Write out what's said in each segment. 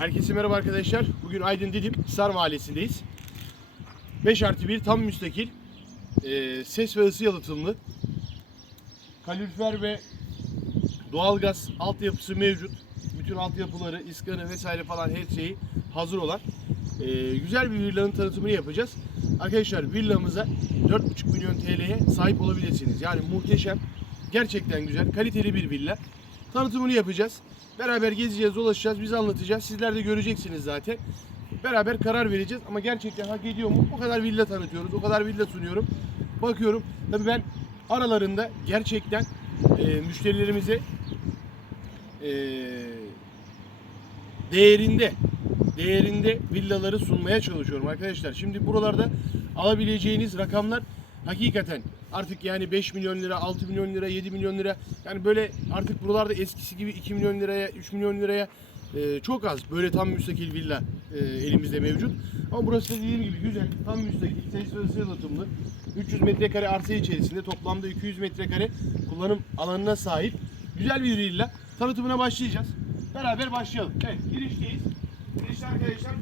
Herkese merhaba arkadaşlar. Bugün Aydın Didim Hisar Mahallesi'ndeyiz. 5 artı 1 tam müstakil. Ee, ses ve ısı yalıtımlı. Kalorifer ve doğalgaz altyapısı mevcut. Bütün altyapıları, iskanı vesaire falan her şeyi hazır olan ee, güzel bir villanın tanıtımını yapacağız. Arkadaşlar villamıza 4,5 milyon TL'ye sahip olabilirsiniz. Yani muhteşem, gerçekten güzel, kaliteli bir villa. Tanıtımını yapacağız. Beraber gezeceğiz, dolaşacağız, biz anlatacağız. Sizler de göreceksiniz zaten. Beraber karar vereceğiz ama gerçekten hak ediyor mu? O kadar villa tanıtıyoruz, o kadar villa sunuyorum. Bakıyorum. Tabii ben aralarında gerçekten e, müşterilerimize e, değerinde değerinde villaları sunmaya çalışıyorum arkadaşlar. Şimdi buralarda alabileceğiniz rakamlar hakikaten artık yani 5 milyon lira, 6 milyon lira, 7 milyon lira yani böyle artık buralarda eskisi gibi 2 milyon liraya, 3 milyon liraya e, çok az böyle tam müstakil villa e, elimizde mevcut. Ama burası da dediğim gibi güzel, tam müstakil, ısı yalıtımlı. 300 metrekare arsa içerisinde toplamda 200 metrekare kullanım alanına sahip güzel bir villa. Tanıtımına başlayacağız. Beraber başlayalım. Evet, girişteyiz. Girişte arkadaşlar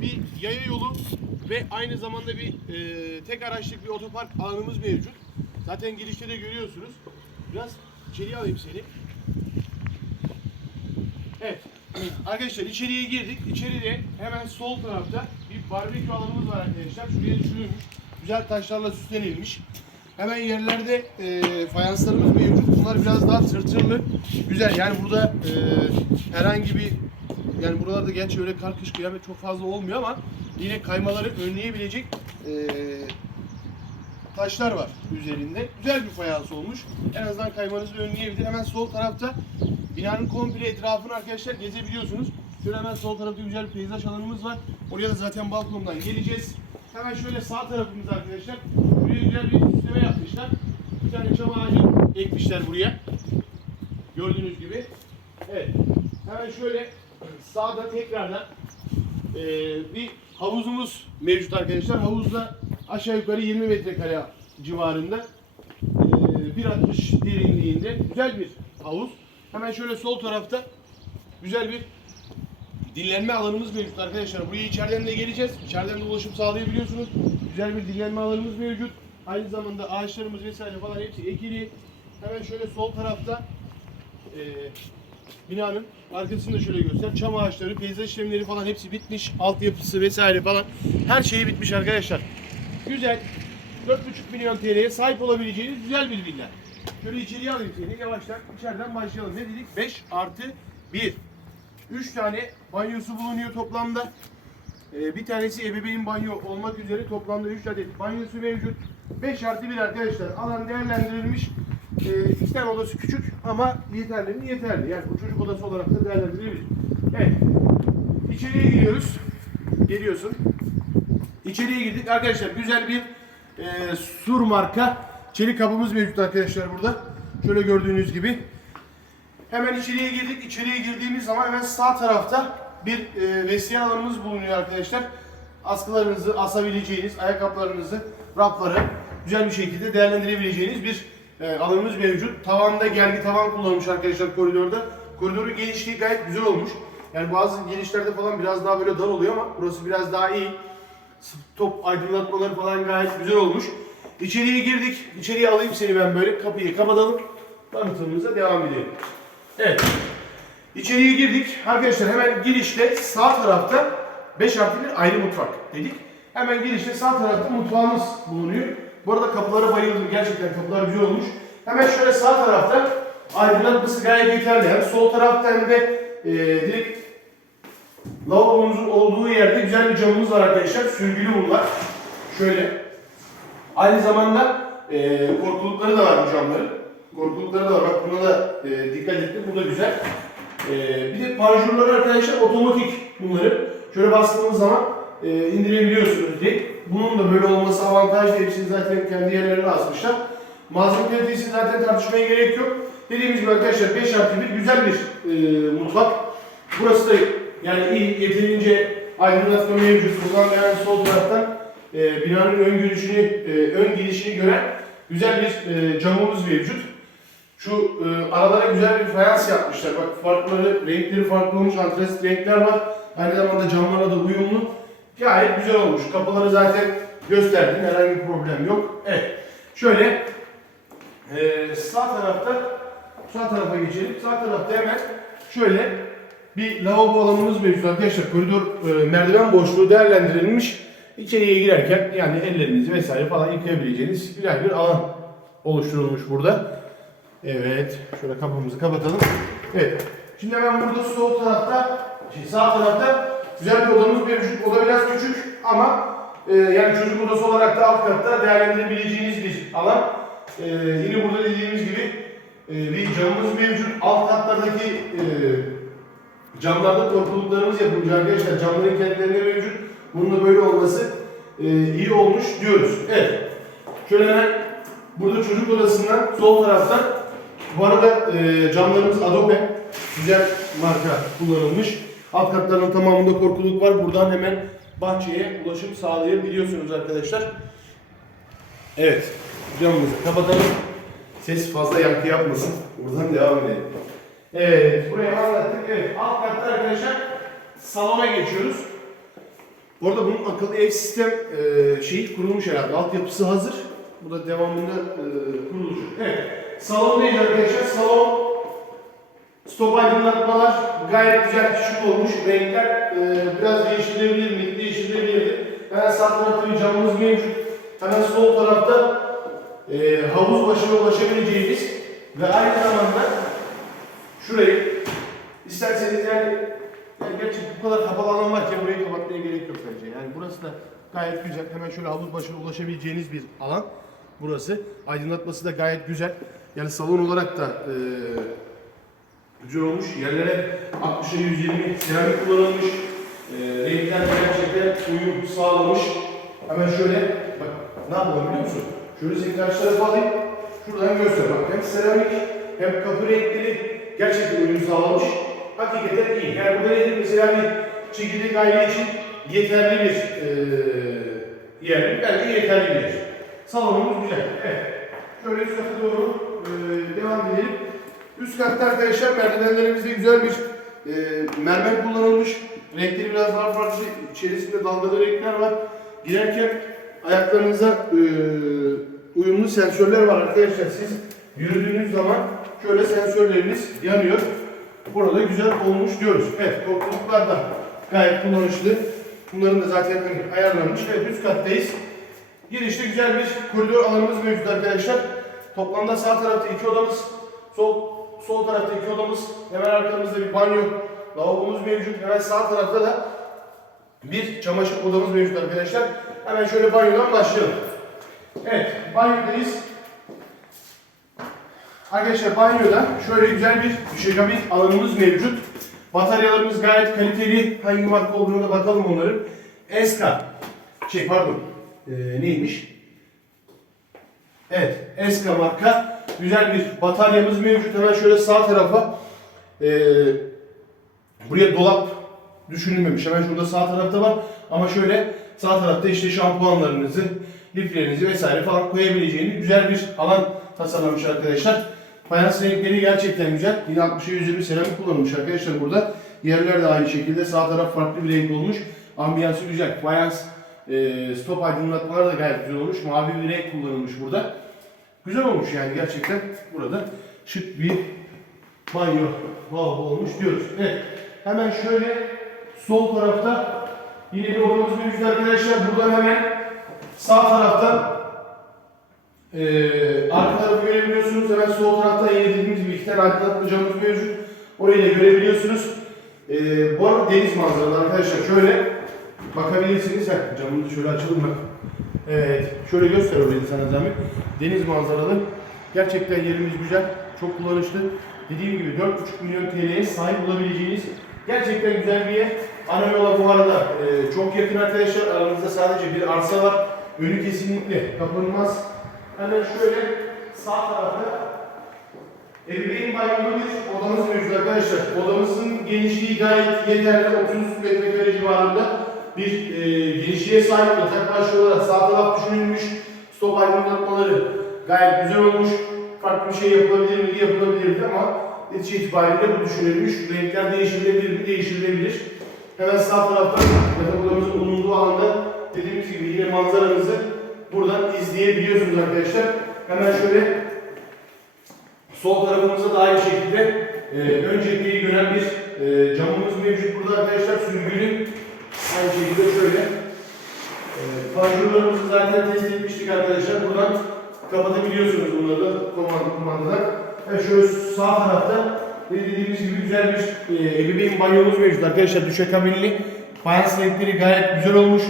bir yaya yolu ve aynı zamanda bir e, tek araçlık bir otopark alanımız mevcut. Zaten girişte de görüyorsunuz. Biraz içeriye alayım seni. Evet. Arkadaşlar içeriye girdik. İçeride hemen sol tarafta bir barbekü alanımız var arkadaşlar. Şuraya düşürülmüş. Güzel taşlarla süslenilmiş. Hemen yerlerde e, fayanslarımız mevcut. Bunlar biraz daha tırtırlı. Güzel yani burada e, herhangi bir yani buralarda gerçi öyle kar kış kıyamet çok fazla olmuyor ama yine kaymaları önleyebilecek e, taşlar var üzerinde. Güzel bir fayans olmuş. En azından kaymanızı önleyebilir. Hemen sol tarafta binanın komple etrafını arkadaşlar gezebiliyorsunuz. Şöyle hemen sol tarafta güzel bir peyzaj alanımız var. Oraya da zaten balkondan geleceğiz. Hemen şöyle sağ tarafımız arkadaşlar. Buraya güzel bir süsleme yapmışlar. Bir tane çam ağacı ekmişler buraya. Gördüğünüz gibi. Evet. Hemen şöyle sağda tekrardan e, bir havuzumuz mevcut arkadaşlar. Havuzda aşağı yukarı 20 metrekare civarında e, 1.60 derinliğinde güzel bir havuz. Hemen şöyle sol tarafta güzel bir dinlenme alanımız mevcut arkadaşlar. Buraya içeriden de geleceğiz. İçeriden de ulaşım sağlayabiliyorsunuz. Güzel bir dinlenme alanımız mevcut. Aynı zamanda ağaçlarımız vesaire falan hepsi ekili. Hemen şöyle sol tarafta e, binanın arkasını da şöyle göster. Çam ağaçları, peyzaj işlemleri falan hepsi bitmiş. Altyapısı vesaire falan. Her şeyi bitmiş arkadaşlar. Güzel. 4,5 milyon TL'ye sahip olabileceğiniz güzel bir villa. Şöyle içeriye alayım seni. Yavaştan içeriden başlayalım. Ne dedik? 5 artı 1. 3 tane banyosu bulunuyor toplamda. Ee, bir tanesi ebeveyn banyo olmak üzere toplamda 3 adet banyosu mevcut. 5 artı 1 arkadaşlar. Alan değerlendirilmiş. Ee, iki tane odası küçük ama yeterli mi? Yeterli. Yani bu çocuk odası olarak da değerlendirilebilir. Evet. İçeriye giriyoruz. Geliyorsun. İçeriye girdik. Arkadaşlar güzel bir e, sur marka çelik kapımız mevcut arkadaşlar burada. Şöyle gördüğünüz gibi. Hemen içeriye girdik. İçeriye girdiğimiz zaman hemen sağ tarafta bir e, vestiyer alanımız bulunuyor arkadaşlar. Askılarınızı asabileceğiniz, ayakkabılarınızı, rafları güzel bir şekilde değerlendirebileceğiniz bir e, alanımız mevcut. Tavanda gergi tavan kullanılmış arkadaşlar koridorda. Koridorun genişliği gayet güzel olmuş. Yani bazı girişlerde falan biraz daha böyle dar oluyor ama burası biraz daha iyi. Top aydınlatmaları falan gayet güzel olmuş. İçeriye girdik. İçeriye alayım seni ben böyle. Kapıyı kapatalım. Tanıtımımıza devam edelim. Evet. İçeriye girdik. Arkadaşlar hemen girişte sağ tarafta 5 artı bir ayrı mutfak dedik. Hemen girişte sağ tarafta mutfağımız bulunuyor. Bu arada kapılara bayıldım. Gerçekten kapılar güzel olmuş. Hemen şöyle sağ tarafta aydınlatması gayet yeterli. Hem sol tarafta hem de e, direkt lavabomuzun olduğu yerde güzel bir camımız var arkadaşlar. Sürgülü bunlar. Şöyle. Aynı zamanda e, korkulukları da var bu camların. Korkulukları da var. Bak buna da e, dikkat ettim. Bu da güzel. E, bir de panjurları arkadaşlar otomatik bunları. Şöyle bastığınız zaman e, indirebiliyorsunuz diye. Bunun da böyle olması avantajlı. Hepsini zaten kendi yerlerine asmışlar. Malzeme kalitesi zaten tartışmaya gerek yok. Dediğimiz gibi arkadaşlar 5 artı 1 güzel bir e, mutfak. Burası da yani iyi, yeterince aydınlatma mevcut. Buradan yani sol taraftan e, binanın ön girişini, e, ön girişini gören güzel bir e, camımız mevcut. Şu e, aralara güzel bir fayans yapmışlar. Bak farkları, renkleri farklı olmuş, antresit renkler var. Aynı zamanda camlarla da uyumlu. Gayet güzel olmuş. Kapıları zaten gösterdim. Herhangi bir problem yok. Evet. Şöyle ee, sağ tarafta sağ tarafa geçelim. Sağ tarafta hemen şöyle bir lavabo alanımız mevcut arkadaşlar. Koridor e, merdiven boşluğu değerlendirilmiş. İçeriye girerken yani ellerinizi vesaire falan yıkayabileceğiniz güzel bir alan oluşturulmuş burada. Evet. Şöyle kapımızı kapatalım. Evet. Şimdi hemen burada sol tarafta, şey sağ tarafta güzel bir odamız mevcut. Oda biraz küçük ama e, yani çocuk odası olarak da alt katta değerlendirebileceğiniz bir alan. E, yine burada dediğimiz gibi e, bir camımız mevcut. Alt katlardaki e, camlarda korkuluklarımız yapılmış arkadaşlar. Camların kendilerine mevcut. Bunun da böyle olması e, iyi olmuş diyoruz. Evet. Şöyle hemen burada çocuk odasından sol taraftan bu arada e, camlarımız Adobe. Güzel marka kullanılmış. Alt katlarının tamamında korkuluk var. Buradan hemen bahçeye ulaşım sağlayabiliyorsunuz arkadaşlar. Evet. Camımızı kapatalım. Ses fazla yankı yapmasın. Buradan devam edelim. Evet. Buraya anlattık. Evet. Alt katta arkadaşlar salona geçiyoruz. Bu arada bunun akıllı ev sistem e, şeyi kurulmuş herhalde. Altyapısı hazır. Bu da devamında e, kurulacak. Evet. Salondayız arkadaşlar. Salon stop aydınlatmalar gayet güzel şık olmuş. Renkler e, biraz değiştirilebilir mi? Değiştirilebilir. Hemen sağ tarafta bir camımız mevcut. Hemen sol tarafta e, havuz başına ulaşabileceğimiz ve aynı zamanda şurayı isterseniz yani yani gerçi bu kadar kapalı alan varken burayı kapatmaya gerek yok bence. Yani burası da gayet güzel. Hemen şöyle havuz başına ulaşabileceğiniz bir alan burası. Aydınlatması da gayet güzel. Yani salon olarak da e, güzel olmuş. Yerlere 60'a 120 seramik kullanılmış. E, renkler gerçekten uyum sağlamış. Hemen şöyle bak ne yapalım biliyor musun? Şöyle seni karşı tarafa alayım. Şuradan göster bak. Hem seramik hem kapı renkleri gerçekten uyum sağlamış. Hakikaten iyi. Yani burada nedir? Mesela bir çekirdek aile için yeterli bir e, yer. Bence yeterli bir yer. Salonumuz güzel. Evet. Şöyle üst kata doğru e, devam edelim. Üst katta arkadaşlar merdivenlerimizde güzel bir e, mermer kullanılmış. Renkleri biraz daha farklı. İçerisinde dalgalı renkler var. Girerken ayaklarınıza e, uyumlu sensörler var arkadaşlar. Siz yürüdüğünüz zaman şöyle sensörleriniz yanıyor. Burada güzel olmuş diyoruz. Evet, korkuluklar da gayet kullanışlı. Bunların da zaten ayarlanmış. Evet, üst kattayız. Girişte güzel bir koridor alanımız mevcut arkadaşlar. Toplamda sağ tarafta iki odamız, sol sol tarafta iki odamız, hemen arkamızda bir banyo, lavabomuz mevcut. Hemen sağ tarafta da bir çamaşır odamız mevcut arkadaşlar. Hemen şöyle banyodan başlayalım. Evet, banyodayız. Arkadaşlar banyoda şöyle güzel bir düşekabin alanımız mevcut. Bataryalarımız gayet kaliteli. Hangi marka olduğuna bakalım onların. Eska. Şey pardon. Ee, neymiş? Evet. Eska marka. Güzel bir bataryamız mevcut. Hemen şöyle sağ tarafa ee, buraya dolap düşünülmemiş. Hemen şurada sağ tarafta var. Ama şöyle sağ tarafta işte şampuanlarınızı, liflerinizi vesaire falan koyabileceğiniz güzel bir alan tasarlamış arkadaşlar. Fayans renkleri gerçekten güzel. Yine 60'a 120 seramik kullanılmış arkadaşlar burada. Yerler de aynı şekilde. Sağ taraf farklı bir renk olmuş. Ambiyansı güzel. Fayans e, stop aydınlatmalar da gayet güzel olmuş. Mavi bir renk kullanılmış burada. Güzel olmuş yani gerçekten burada şık bir banyo lavabo olmuş diyoruz. Evet. Hemen şöyle sol tarafta yine bir odamız mevcut arkadaşlar. Buradan hemen sağ taraftan ee, arka tarafı görebiliyorsunuz. Hemen sol tarafta yine dediğimiz gibi iki tane aydınlatma camımız mevcut. Orayı da görebiliyorsunuz. Ee, bu arada deniz manzaralı arkadaşlar. Şöyle bakabilirsiniz. Heh, camını şöyle açalım bak. Evet. Şöyle göster orayı sana zahmet. Deniz manzaralı. Gerçekten yerimiz güzel. Çok kullanışlı. Dediğim gibi 4,5 milyon TL'ye sahip olabileceğiniz gerçekten güzel bir yer. Ana yola bu arada e, çok yakın arkadaşlar. Aranızda sadece bir arsa var. Önü kesinlikle kapanmaz. Hemen şöyle sağ tarafta ebeveyn banyolu bir odamız mevcut arkadaşlar. Odamızın genişliği gayet yeterli. 30 metrekare civarında bir e, genişliğe sahip yatak başlığı olarak sağ taraf düşünülmüş. Stop aydınlatmaları gayet güzel olmuş. Farklı bir şey yapılabilir miydi? Yapılabilirdi ama netice itibariyle bu düşünülmüş. Renkler değiştirilebilir mi? Değiştirilebilir. Hemen sağ tarafta yatak odamızın bulunduğu alanda dediğimiz gibi yine manzaramızı buradan izleyebiliyorsunuz arkadaşlar. Hemen şöyle sol tarafımızda da aynı şekilde e, ön gören bir e, camımız mevcut burada arkadaşlar. Sürgülü aynı şekilde şöyle. E, zaten test etmiştik arkadaşlar. Buradan kapatabiliyorsunuz bunları da kumanda, kumandadan. Evet şöyle sağ tarafta dediğimiz gibi güzel bir e, ebeveyn banyomuz mevcut arkadaşlar. Düşekabinli. Fayans renkleri gayet güzel olmuş.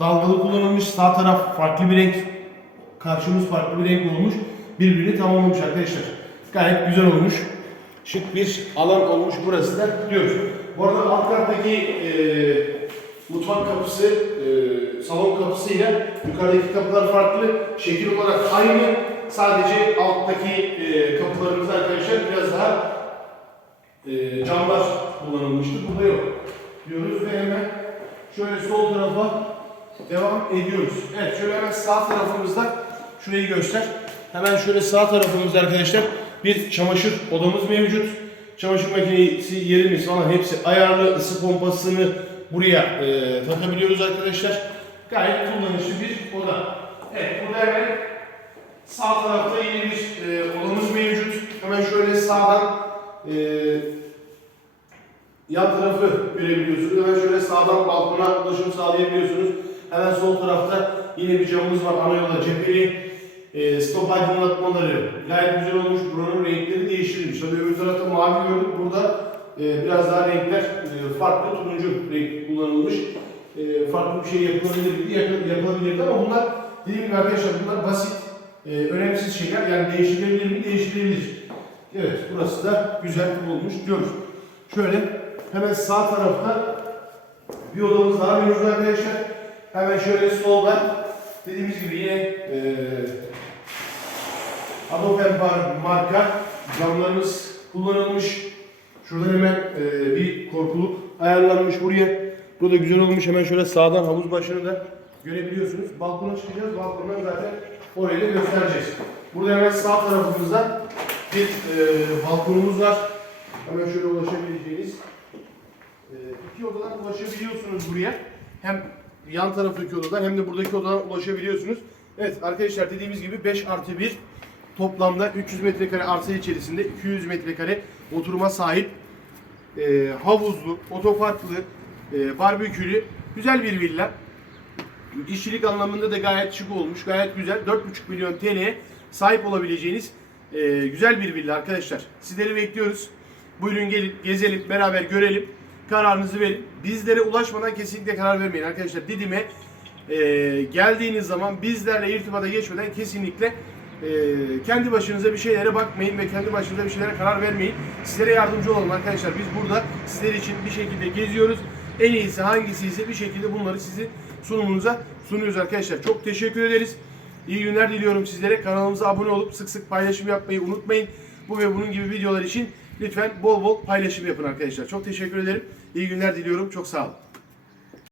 Dalgalı kullanılmış. Sağ taraf farklı bir renk. Karşımız farklı bir renk olmuş. Birbirini tamamlamış arkadaşlar. Gayet güzel olmuş. Şık bir alan olmuş burası da diyoruz. Bu arada alt kattaki e, mutfak kapısı, e, salon kapısıyla yukarıdaki kapılar farklı. Şekil olarak aynı. Sadece alttaki e, kapılarımız arkadaşlar biraz daha e, camlar kullanılmıştı. Burada yok. Diyoruz ve hemen şöyle sol tarafa devam ediyoruz. Evet şöyle hemen sağ tarafımızda şurayı göster. Hemen şöyle sağ tarafımızda arkadaşlar bir çamaşır odamız mevcut. Çamaşır makinesi yerimiz falan hepsi ayarlı. ısı pompasını buraya e, takabiliyoruz arkadaşlar. Gayet kullanışlı bir oda. Evet burada hemen sağ tarafta yine bir e, odamız mevcut. Hemen şöyle sağdan e, yan tarafı görebiliyorsunuz. Hemen şöyle sağdan balkona ulaşım sağlayabiliyorsunuz. Hemen sol tarafta yine bir camımız var. Ana yola cepheli. E, stop aydınlatmaları gayet güzel olmuş. Buranın renkleri değiştirilmiş. Tabii öbür tarafta mavi gördük. Burada e, biraz daha renkler e, farklı turuncu renk kullanılmış. E, farklı bir şey yapılabilirdi, yap- yapılabilirdi ama bunlar dediğim gibi arkadaşlar bunlar basit, e, önemsiz şeyler. Yani değiştirilebilir mi? Değiştirilebilir. Evet, burası da güzel olmuş diyoruz. Şöyle hemen sağ tarafta bir odamız daha mevcut arkadaşlar. Hemen şöyle solda dediğimiz gibi yine e, Adobe marka camlarımız kullanılmış. Şurada hemen e, bir korkuluk ayarlanmış buraya. Bu da güzel olmuş. Hemen şöyle sağdan havuz başını da görebiliyorsunuz. Balkona çıkacağız. Balkondan zaten orayı da göstereceğiz. Burada hemen sağ tarafımızda bir e, balkonumuz var. Hemen şöyle ulaşabileceğiniz e, iki odadan ulaşabiliyorsunuz buraya. Hem yan taraftaki odadan hem de buradaki odadan ulaşabiliyorsunuz. Evet arkadaşlar dediğimiz gibi 5 artı 1 toplamda 300 metrekare arsa içerisinde 200 metrekare oturuma sahip e, havuzlu, otoparklı, e, barbekülü güzel bir villa. İşçilik anlamında da gayet şık olmuş, gayet güzel. 4,5 milyon TL'ye sahip olabileceğiniz e, güzel bir villa arkadaşlar. Sizleri bekliyoruz. Buyurun gelin, gezelim, beraber görelim. Kararınızı verin. Bizlere ulaşmadan kesinlikle karar vermeyin arkadaşlar. Didim'e e, geldiğiniz zaman bizlerle irtibata geçmeden kesinlikle e, kendi başınıza bir şeylere bakmayın ve kendi başınıza bir şeylere karar vermeyin. Sizlere yardımcı olalım arkadaşlar. Biz burada sizler için bir şekilde geziyoruz. En iyisi hangisi ise bir şekilde bunları sizin sunumunuza sunuyoruz arkadaşlar. Çok teşekkür ederiz. İyi günler diliyorum sizlere. Kanalımıza abone olup sık sık paylaşım yapmayı unutmayın. Bu ve bunun gibi videolar için lütfen bol bol paylaşım yapın arkadaşlar. Çok teşekkür ederim. İyi günler diliyorum. Çok sağ olun.